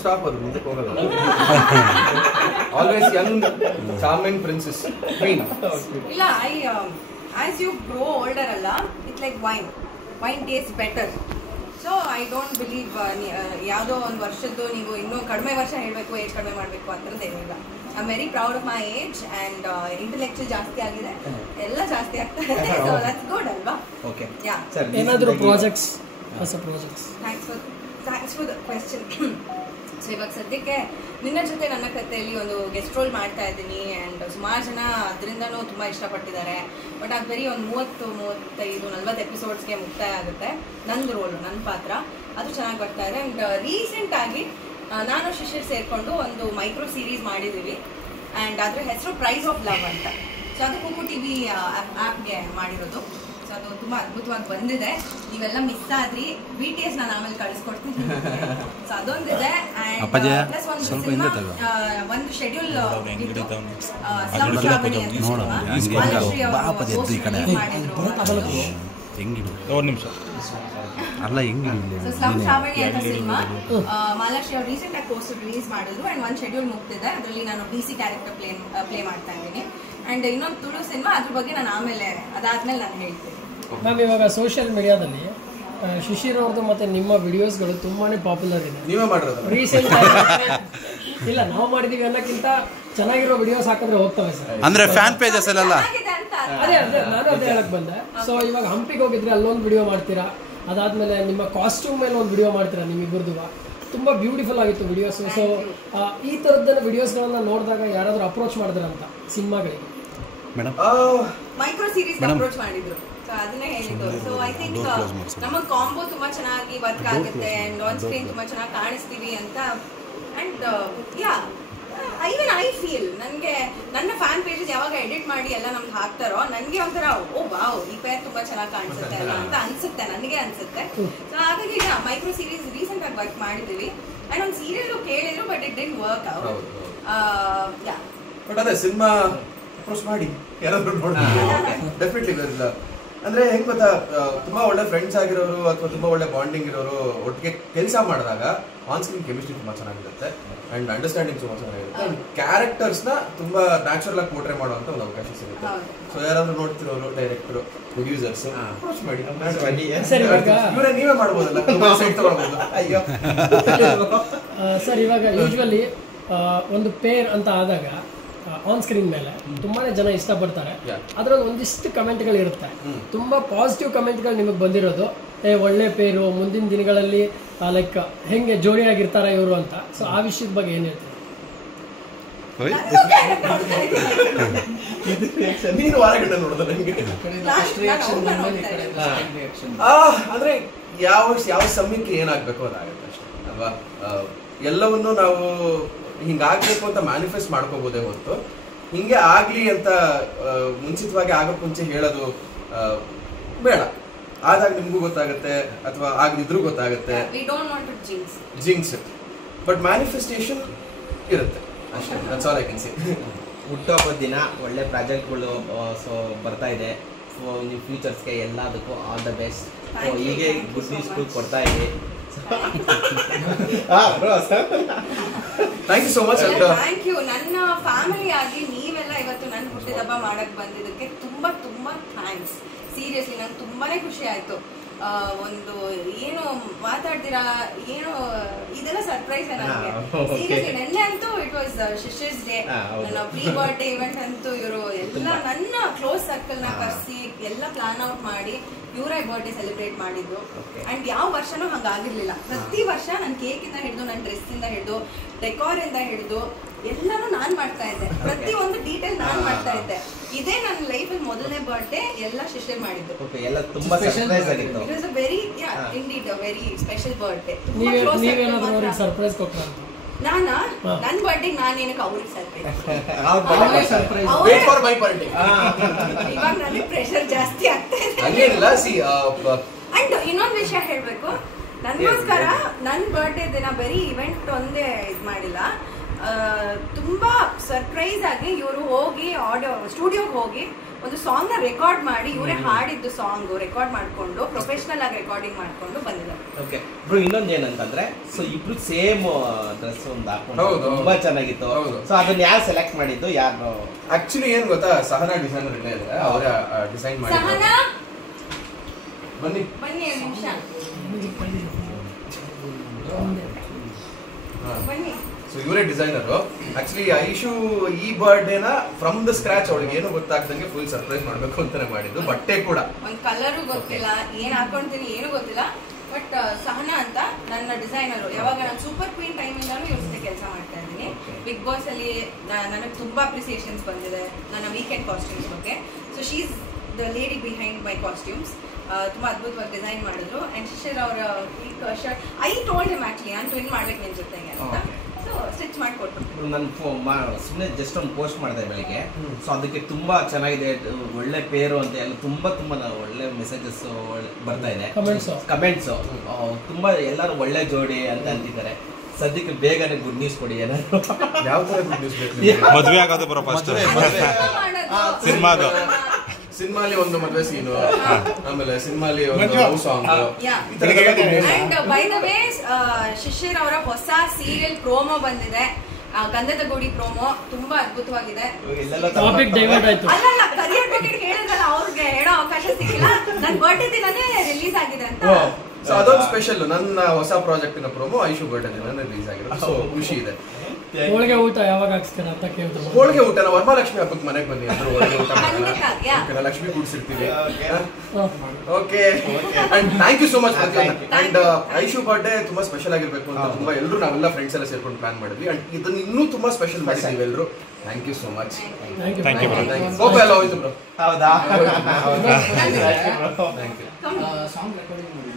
Stop ಅದು ಮುಂದಕ್ಕೆ ಹೋಗಲ್ಲ. Always Young charming princess queen. ಇಲ್ಲ, as you grow older ಅಲ್ಲ, it's like wine tastes better. So I don't believe ಯಾವುದೋ ಒಂದು ವರ್ಷದ್ದು ನೀವು ಇನ್ನೂ ಕಡಿಮೆ ವರ್ಷ ಹೇಳಬೇಕು, ಏಜ್ ಕಡಿಮೆ ಮಾಡಬೇಕು ಅಂತದ್ದು ಏನಿಲ್ಲ. I am very proud of my age and intellectual ಜಾಸ್ತಿ ಆಗಿದೆ, ಎಲ್ಲ ಜಾಸ್ತಿ ಆಗ್ತಾ ಇದೆ. ಸೊ ದಟ್ಸ್ ಗುಡ್ ಅಲ್ವಾ? ಓಕೆ, ಏನಾದರೂ ಪ್ರಾಜೆಕ್ಟ್ಸ್ ಹೊಸ projects? Thanks for the question. So ಇವಾಗ ಸದ್ಯಕ್ಕೆ ನಿನ್ನ ಜೊತೆ ನನ್ನ ಕಥೆಯಲ್ಲಿ ಒಂದು ಗೆಸ್ಟ್ ರೋಲ್ ಮಾಡ್ತಾ ಇದ್ದೀನಿ ಆ್ಯಂಡ್ ಸುಮಾರು ಜನ ಅದರಿಂದನೂ ತುಂಬ ಇಷ್ಟಪಟ್ಟಿದ್ದಾರೆ. ಬಟ್ ಅದು ಬರೀ ಒಂದು 30-35-40 ಎಪಿಸೋಡ್ಸ್ಗೆ ಮುಕ್ತಾಯ ಆಗುತ್ತೆ. ನಂದು ರೋಲು, ನನ್ನ ಪಾತ್ರ ಅದು ಚೆನ್ನಾಗಿ ಬರ್ತಾ ಇದೆ. ಆ್ಯಂಡ್ ರೀಸೆಂಟಾಗಿ ನಾನು ಶಿಶಿರ್ ಸೇರಿಕೊಂಡು ಒಂದು ಮೈಕ್ರೋ ಸೀರೀಸ್ ಮಾಡಿದ್ದೀವಿ ಆ್ಯಂಡ್ ಅದ್ರ ಹೆಸರು ಪ್ರೈಸ್ ಆಫ್ ಲವ್ ಅಂತ. ಸೊ ಅದು ಕುಕು ಟಿವಿ ಆ್ಯಪ್ಗೆ ಮಾಡಿರೋದು. ಸೊ ಅದು ತುಂಬ ಅದ್ಭುತವಾಗಿ ಬಂದಿದೆ. ನೀವೆಲ್ಲ ಮಿಸ್ ಆದ್ರಿ, BTS ನಾನು ಆಮೇಲೆ ಕಳಿಸ್ಕೊಡ್ತೀನಿ. ಸೊ ಅದೊಂದಿದೆ ಆ್ಯಂಡ್ ಪ್ಲಸ್ ಒಂದು ಸಿನಿಮಾ, ಒಂದು ಶೆಡ್ಯೂಲ್ ಸ್ಲಮ್ ಶ್ರಾವಣಿ ಅಂತ ಮಾಲಾಶ್ರೀ ಅವರು ರೀಸೆಂಟ್ ಆಗಿ ಪೋಸ್ಟರ್ ರಿಲೀಸ್ ಮಾಡಿದ್ರು ಆ್ಯಂಡ್ ಒಂದು ಶೆಡ್ಯೂಲ್ ಮುಗ್ದಿದೆ. ಅದರಲ್ಲಿ ನಾನು DC ಕ್ಯಾರೆಕ್ಟರ್ ಪ್ಲೇ ಮಾಡ್ತಾ ಇದ್ದೀನಿ. ಆ್ಯಂಡ್ ಇನ್ನೊಂದು ತುಳು ಸಿನಿಮಾ, ಅದ್ರ ಬಗ್ಗೆ ನಾನು ಅದಾದ್ಮೇಲೆ ನಾನು ಹೇಳ್ತೀನಿ. ಮ್ಯಾಮ್, ಇವಾಗ ಸೋಷಿಯಲ್ ಮೀಡಿಯಾದಲ್ಲಿ ಶಿಶಿರ್ ಅವ್ರದ್ದು ಮತ್ತೆ ನಿಮ್ಮ ವಿಡಿಯೋಸ್ಗಳು ತುಂಬಾನೇ ಪಾಪ್ಯುಲರ್ ಇದೆ. ನೀವೇ ಮಾಡಿರೋದು? ರೀಸೆಂಟ್ ಇಲ್ಲ, ನಾವು ಮಾಡಿದೀವಿ ಅನ್ನೋಕ್ಕಿಂತ ಚೆನ್ನಾಗಿರೋ ವಿಡಿಯೋಸ್ ಹಾಕಿದ್ರೆ ಹೋಗ್ತವೆ ಸರ್. ಅಂದ್ರೆ ಫ್ಯಾನ್ ಪೇಜಸ್ ಎಲ್ಲ ಅದೇ ನಾನು ಅದೇ ಹೇಳಕ್ ಬಂದೆ. ಸೊ ಇವಾಗ ಹಂಪಿಗೆ ಹೋಗಿದ್ರೆ ಅಲ್ಲೊಂದು ವಿಡಿಯೋ ಮಾಡ್ತೀರಾ, ಅದಾದ್ಮೇಲೆ ನಿಮ್ಮ ಕಾಸ್ಟ್ಯೂಮ್ ಮೇಲೆ ಒಂದು ವಿಡಿಯೋ ಮಾಡ್ತೀರಾ. ನಿಮ್ಮಿಬ್ಬರದು ತುಂಬಾ ಬ್ಯೂಟಿಫುಲ್ ಆಗಿತ್ತು ವಿಡಿಯೋಸ್. ಸೊ ಈ ತರದ್ದೆಲ್ಲ ವಿಡಿಯೋಸ್ಗಳನ್ನ ನೋಡಿದಾಗ ಯಾರಾದ್ರೂ ಅಪ್ರೋಚ್ ಮಾಡಿದ್ರ ಅಂತ ಸಿನಿಮಾಗಳಿಗೆ? ಮೇಡಮ್, ಮೈಕ್ರೋ ಸೀರೀಸ್ ಅಪ್ರೋಚ್ ಮಾಡಿದ್ರು, ಸೊ ಅದನ್ನೇ ಹೇಳಿದ್ದು. ಸೊ ಐ ಥಿಂಕ್ ನಮ್ಮ ಕಾಂಬೋ ತುಂಬಾ ಚೆನ್ನಾಗಿ ವರ್ಕ್ ಆಗುತ್ತೆ ಅಂಡ್ ಆನ್ ಸ್ಕ್ರೀನ್ ತುಂಬಾ ಚೆನ್ನಾಗಿ ಕಾಣಿಸ್ತೀವಿ ಅಂತ. And yeah, even I feel ನನಗೆ ನನ್ನ ಫ್ಯಾನ್ ಪೇಜಸ್ ಯಾವಾಗ ಎಡಿಟ್ ಮಾಡಿ ಎಲ್ಲ ನಮ್ಗೆ ಹಾಕ್ತಾರೋ ನನಗೆ ಒಂಥರ ಓ ವಾವ್, ಈ ಪೇರ್ ತುಂಬಾ ಚೆನ್ನಾಗಿ ಕಾಣಿಸುತ್ತೆ ಅಲ್ಲ ಅಂತ ಅನ್ಸುತ್ತೆ, ನನಗೆ ಅನ್ಸುತ್ತೆ. ಸೊ ಹಾಗಾಗಿ ಈಗ ಮೈಕ್ರೋ ಸೀರೀಸ್ ರೀಸೆಂಟ್ ಆಗಿ ವರ್ಕ್ ಮಾಡಿದ್ದೀವಿ ಅಂಡ್ ಒಂದು ಸೀರಿಯಲ್ ಕೇಳಿದ್ರು, but it didn't work out. Yeah, but ಅದೇ ಸಿನಿಮಾ ಅಪ್ರೋಚ್ ಮಾಡಿ ಯಾರಾದ್ರೂ ನೋಡ್ತಾರೆ ಡೆಫಿನೆಟ್ಲಿ. ಅಂದ್ರೆ ಹೆಂಗ್ ಗೊತ್ತಾ, ತುಂಬಾ ಒಳ್ಳೆ ಫ್ರೆಂಡ್ಸ್ ಆಗಿರೋರು ಅಥವಾ ತುಂಬಾ ಒಳ್ಳೆ ಬಾಂಡಿಂಗ್ ಇರೋರು ಒಟ್ಟಿಗೆ ಕೆಲಸ ಮಾಡಿದಾಗ ಆನ್ ಸ್ಕ್ರೀನ್ ಕೆಮಿಸ್ಟ್ರಿ ತುಂಬಾ ಚೆನ್ನಾಗಿರುತ್ತೆ ಅಂಡ್ ಅಂಡರ್ಸ್ಟ್ಯಾಂಡಿಂಗ್ ತುಂಬಾ ಚೆನ್ನಾಗಿರುತ್ತೆ. ಕ್ಯಾರೆಕ್ಟರ್ಸ್ ನ ತುಂಬಾ ನ್ಯಾಚುರಲ್ ಆಗಿ ಪೋರ್ಟ್ರೇ ಮಾಡುವಂತ ಒಂದು ಅವಕಾಶ ಸಿಗುತ್ತೆ. ಸೊ ಯಾರಾದ್ರೂ ನೋಡ್ತಿರೋರು, ಡೈರೆಕ್ಟರ್, ಪ್ರೊಡ್ಯೂಸರ್ಸ್ ಅಪ್ರೋಚ್ ಮಾಡಿ. ಇವರೇ ನೀವೇ ಮಾಡ್ಬೋದಲ್ಲ, ತಗೊಳ್ಬೋದು. ಅಯ್ಯೋ ಸರ್, ಇವಾಗ ಯೂಶ್ವಲಿ ಒಂದು ಪೇರ್ ಅಂತ ಆದಾಗ ಆನ್ ಸ್ಕ್ರೀನ್ ಮೇಲೆ ತುಂಬಾನೇ ಜನ ಇಷ್ಟಪಡ್ತಾರೆ. ಅದ್ರಲ್ಲಿ ಒಂದಿಷ್ಟು ಕಮೆಂಟ್ಗಳು ಇರುತ್ತೆ, ತುಂಬಾ ಪಾಸಿಟಿವ್ ಕಮೆಂಟ್ಗಳು ನಿಮಗೆ ಬಂದಿರೋದು, ಒಳ್ಳೆ ಪೇರು, ಮುಂದಿನ ದಿನಗಳಲ್ಲಿ ಲೈಕ್ ಹೆಂಗೆ ಜೋಡಿಯಾಗಿರ್ತಾರ ಇವರು ಅಂತ. ಸೊ ಆ ವಿಷಯದ ಬಗ್ಗೆ ಏನ್ ಹೇಳ್ತೀವಿ? ನೀನು ವಾರಗಂಡ ನೋಡಿದ ನಂಗೆ ಅಂದ್ರೆ ಯಾವ ಸಮಯಕ್ಕೆ ಏನಾಗ್ಬೇಕು ಅದಾಗುತ್ತೆ ಅಷ್ಟೇ ಅಲ್ವಾ. ಎಲ್ಲವನ್ನೂ ನಾವು ಹಿಂಗಾಗ್ಬೇಕು ಅಂತ ಮ್ಯಾನಿಫೆಸ್ಟ್ ಮಾಡ್ಕೋಬೋದೇ ಹೊರತು ಹಿಂಗೆ ಆಗ್ಲಿ ಅಂತ ಮುಂಚಿತವಾಗಿ ಆಗಕ್ಕೆ ಮುಂಚೆ ಹೇಳೋದು ಬೇಡ. ಆದಾಗ ನಿಮ್ಗೂ ಗೊತ್ತಾಗುತ್ತೆ ಅಥವಾ ಆಗದಿದ್ರೂ ಗೊತ್ತಾಗುತ್ತೆ. ಜಿಂಕ್ಸ್, ಬಟ್ ಮ್ಯಾನಿಫೆಸ್ಟೇಷನ್ ಇರುತ್ತೆ ಅಷ್ಟೇ. That's all I can say. ಹುಟ್ಟುಹಬ್ಬದ ದಿನ ಒಳ್ಳೆ ಪ್ರಾಜೆಕ್ಟ್ಗಳು ಸೊ ಬರ್ತಾ ಇದೆ. ಸೊ ನಿಮ್ಮ ಫ್ಯೂಚರ್ಸ್ಗೆ ಎಲ್ಲದಕ್ಕೂ ಆಲ್ ದ ಬೆಸ್ಟ್. ಸೊ ಹೀಗೆ ಗುಡ್ ನ್ಯೂಸ್ಗಳು ಕೊಡ್ತಾ ಇದೆ. Thank you so much. Thank you. ನನ್ನ ಫ್ಯಾಮಿಲಿ ಆಗಿ ನೀವೆಲ್ಲ ಇವತ್ತು ನನ್ನ ಹುಟ್ಟಿದಬ್ಬ ಮಾಡಕ್ ಬಂದಿದ್ದಕ್ಕೆ ತುಂಬಾ ತುಂಬಾ ಥ್ಯಾಂಕ್ಸ್. ಸೀರಿಯಸ್ಲಿ ನಂಗೆ ತುಂಬಾನೇ ಖುಷಿ ಆಯ್ತು. ಒಂದು ಏನು ಮಾತಾಡ್ತೀರಾ, ಏನು ಇದೆಲ್ಲ ಸರ್ಪ್ರೈಸ್ ನನಗೆ. ಸೀರಿಯಸ್ಲಿ ನೆನ್ನೆ ಅಂತೂ ಇಟ್ ವಾಸ್ ಶಿಶಿರ್ಸ್ ಡೇ, ನನ್ನ ಪ್ರೀ ಬರ್ಡೇ ಇವೆಂಟ್ ಅಂತೂ ಇವರು ಎಲ್ಲ ನನ್ನ ಕ್ಲೋಸ್ ಸರ್ಕಲ್ ನ ಕರೆಸಿ ಎಲ್ಲ ಪ್ಲಾನ್ ಔಟ್ ಮಾಡಿ ಇವರೇ ಬರ್ಡೇ ಸೆಲೆಬ್ರೇಟ್ ಮಾಡಿದ್ದು. ಅಂಡ್ ಯಾವ ವರ್ಷನೂ ಹಂಗಾಗಿರ್ಲಿಲ್ಲ. ಪ್ರತಿ ವರ್ಷ ನನ್ನ ಕೇಕ್ ಇಂದ ಹಿಡಿದು, ನನ್ನ ಡ್ರೆಸ್ ಇಂದ ಹಿಡಿದು, ಡೆಕೋರ್ ಇಂದ ಹಿಡಿದು ಎಲ್ಲಾನು ನಾನ್ ಮಾಡ್ತಾ ಇದ್ದೆ. ಪ್ರತಿ ಒಂದು ಡೀಟೇಲ್ ನಾನ್ ಮಾಡ್ತಾ ಇದ್ದೆ. ಇದೇ ನನ್ನ ಲೈಫ್ ಅಲ್ಲಿ ಮೊದಲನೇ ಬರ್ಡೇ ಎಲ್ಲ ಶಿಶಿರ್ ಮಾಡಿದ್ದು. It was a very indeed a very special birthday. Surprise ಕೊಟ್ಟ ನಾನಾ ನನ್ನ ಬರ್ಡೇ ನಾನೇನಕ್ಕೆ ಅವ್ರಿಗೆ ಸರ್ಪ್ರೈಸ್. ಇವಾಗ ನನಗೆ ಪ್ರೆಷರ್ ಜಾಸ್ತಿ ಆಗ್ತಾ ಇದೆ. ಅಂಡ್ ಇನ್ನೊಂದು ವಿಷಯ ಹೇಳ್ಬೇಕು, ನನಗೋಸ್ಕರ ನನ್ನ ಬರ್ಡೇ ದಿನ ಬರೀ ಇವೆಂಟ್ ಒಂದೇ ಇದು ಮಾಡಿಲ್ಲ, ತುಂಬಾ ಸರ್ಪ್ರೈಸ್ ಆಗಿ ಇವರು ಹೋಗಿ ಸ್ಟುಡಿಯೋಗೆ ಹೋಗಿ ಒಂದು ಸಾಂಗ್ ನ ರೆಕಾರ್ಡ್ ಮಾಡಿ ಇವರೇ ಹಾಡಿದ್ದು ಸಾಂಗ್ ರೆಕಾರ್ಡ್ ಮಾಡ್ಕೊಂಡು ಪ್ರೊಫೆಷನಲ್ ಆಗಿ ರೆಕಾರ್ಡಿಂಗ್ ಮಾಡ್ಕೊಂಡು ಬಂದಿದ್ದಾರೆ. ಓಕೆ ಬ್ರೋ, ಇನ್ನೊಂದು ಏನಂತಂದ್ರೆ ಸೊ ಇಬ್ರು ಸೇಮ್ ಡ್ರೆಸ್ ಒಂದು ಹಾಕೊಂಡು ತುಂಬಾ ಚೆನ್ನಾಗಿತ್ತು. ಸೊ ಅದನ್ನ ಯಾರು ಸೆಲೆಕ್ಟ್ ಮಾಡಿದ್ದು, ಯಾರು ಆಕ್ಚುಲಿ ಏನ್ ಗೊತ್ತಾ, ಸಹನಾ ಡಿಸೈನರ್ ಇಲ್ಲೇ ಇದೆ, ಅವರ ಡಿಸೈನ್ ಮಾಡಿ. ಸಹನಾ ಬನ್ನಿ ಬನ್ನಿ ಒಂದು ನಿಮಿಷ ಬನ್ನಿ. ಸೊ ಇವರೇ ಡಿಸೈನರು. ಆಕ್ಚುಲಿ ಐಶು ಈ ಬರ್ಡೇನ ಫ್ರಮ್ ದ ಸ್ಕ್ರಾಚ್ ಅವಳಿಗೆ ಏನು ಗೊತ್ತಾಗ್ದಂಗೆ ಫುಲ್ ಸರ್ಪ್ರೈಸ್ ಮಾಡ್ಬೇಕು ಅಂತಾನೆ ಮಾಡಿದ್ದು. ಬಟ್ಟೆ ಕೂಡ ಒಂದ್ ಕಲರು ಗೊತ್ತಿಲ್ಲ, ಏನ್ ಹಾಕೊಂತೀನಿ ಏನು ಗೊತ್ತಿಲ್ಲ. ಬಟ್ ಸಹನಾ ಅಂತ ನನ್ನ ಡಿಸೈನರು. ಯಾವಾಗ ನಾನು ಸೂಪರ್ ಕ್ವೀನ್ ಟೈಮಿಂದಾನು ಇವ್ರ ಜೊತೆ ಕೆಲಸ ಮಾಡ್ತಾ ಇದ್ದೀನಿ. ಬಿಗ್ ಬಾಸ್ ಅಲ್ಲಿ ನನಗೆ ತುಂಬಾ ಅಪ್ರಿಸಿಯೇಷನ್ಸ್ ಬಂದಿದೆ ನನ್ನ ವೀಕೆಂಡ್ ಕಾಸ್ಟ್ಯೂಮ್ಸ್ ಬಗ್ಗೆ. So she is the lady behind my costumes. ತುಂಬಾ ಅದ್ಭುತವಾಗಿ ಡಿಸೈನ್ ಮಾಡಿದ್ರು. ಅಂಡ್ ಶಿಶಿರ್ ಅವರ shirt I told him actually ನಾನು ಟ್ವಿನ್ ಮಾಡ್ಬೇಕು ನಿನ್ ಜೊತೆಗೆ ಅಂತ. ಸೊ ಸ್ಟಿಚ್ ಮಾಡಿಕೊಟ್ರು. ನಾನು ಸುಮ್ಮನೆ ಜಸ್ಟ್ ಒಂದು ಪೋಸ್ಟ್ ಮಾಡಿದೆ ಬೆಳಿಗ್ಗೆ. ಸೊ ಅದಕ್ಕೆ ತುಂಬಾ ಚೆನ್ನಾಗಿದೆ, ಒಳ್ಳೆ ಪೇರು ಅಂತ ಎಲ್ಲ ತುಂಬಾ ಒಳ್ಳೆ ಮೆಸೇಜಸ್ ಬರ್ತಾ ಇದೆ, ಕಮೆಂಟ್ಸ್ ತುಂಬಾ ಎಲ್ಲರೂ ಒಳ್ಳೆ ಜೋಡಿ ಅಂತ ಅಂತಿದ್ದಾರೆ. ಸದ್ಯಕ್ಕೆ ಬೇಗನೆ ಗುಡ್ ನ್ಯೂಸ್ ಕೊಡಿ. ಏನಾದ್ರು ಯಾವ ತರ ಗುಡ್ ನ್ಯೂಸ್ ಬೇಕು? ಮದುವೆ ಆಗೋದು ಬರೋ ಫಸ್ಟ್ ಸಿನಿಮಾದು. ಸಿನಿಮಾಲಿ ಒಂದು ಮದುವೆ ಸೀನು, ಆಮೇಲೆ ಸಿನಿಮಾಲಿ ಒಂದು love song. And by the way Shishir ಅವರ ಹೊಸ ಸೀರಿಯಲ್ ಪ್ರೋಮೋ ಬಂದಿದೆ, ಗಂಧದ ಗುಡಿ ಪ್ರೋಮೋ. ತುಂಬಾ ಅದ್ಭುತವಾಗಿದೆ. ಟಾಪಿಕ್ ಡೈವರ್ಟ್ ಆಯ್ತು. ಅಲ್ಲ ಕರಿಯರ್ ಬಗ್ಗೆ ಹೇಳಿದ್ರಲ್ಲ, ಅವ್ರಿಗೆ ಹೇಳೋ ಅವಕಾಶ ಸಿಕ್ಕಿಲ್ಲ. ನನ್ನ ಬರ್ಡೇ ದಿನನೇ ರಿಲೀಸ್ ಆಗಿದೆ ಅಂತ. ಸೊ ಅದೊಂದು ಸ್ಪೆಷಲ್. ನನ್ನ ಹೊಸ ಪ್ರಾಜೆಕ್ಟ್ ನ ಪ್ರೋಮೋ ಐಶು ಬರ್ಡೇ ದಿನ ರಿಲೀಸ್ ಆಗಿರೋದು. ಸೊ ಖುಷಿ ಇದೆ. ಹೋಳಿಗೆ ಊಟ ಯಾವಾಗ ಹಾಕ್ಸ್ತೀರಾ ಅಂತ ಕೇಳಿದ್ರು. ಹೋಳಿಗೆ ಊಟ ನಾವು ವರಮಹಾಲಕ್ಷ್ಮಿ ಹಬ್ಬಕ್ಕೆ ಮನೆಗೆ ಬನ್ನಿ ಅಂದ್ರೆ ಹೋಳಿಗೆ ಊಟ ಖಂಡಿತ. ಲಕ್ಷ್ಮಿ ಕೂಡಿಸಿರ್ತೀವಿ. Okay, and thank you so much. And Aishu birthday ತುಂಬಾ ಸ್ಪೆಷಲ್ ಆಗಿರ್ಬೇಕು ಅಂತ ತುಂಬಾ ಎಲ್ಲರೂ ನಾವೆಲ್ಲ ಫ್ರೆಂಡ್ಸ್ ಎಲ್ಲ ಸೇರ್ಕೊಂಡು ಪ್ಲಾನ್ ಮಾಡಿದ್ವಿ. ಅಂಡ್ ಇದನ್ನ ಇನ್ನೂ ತುಂಬಾ ಸ್ಪೆಷಲ್ ಮಾಡಿದ್ದೀವಿ ಎಲ್ಲರೂ. Thank you so much. Thank you ಹೋಪ ಎಲ್ಲ ಹೋಯ್ತು ಬ್ರೋ. ಹೌದಾ? Thank you. Song recording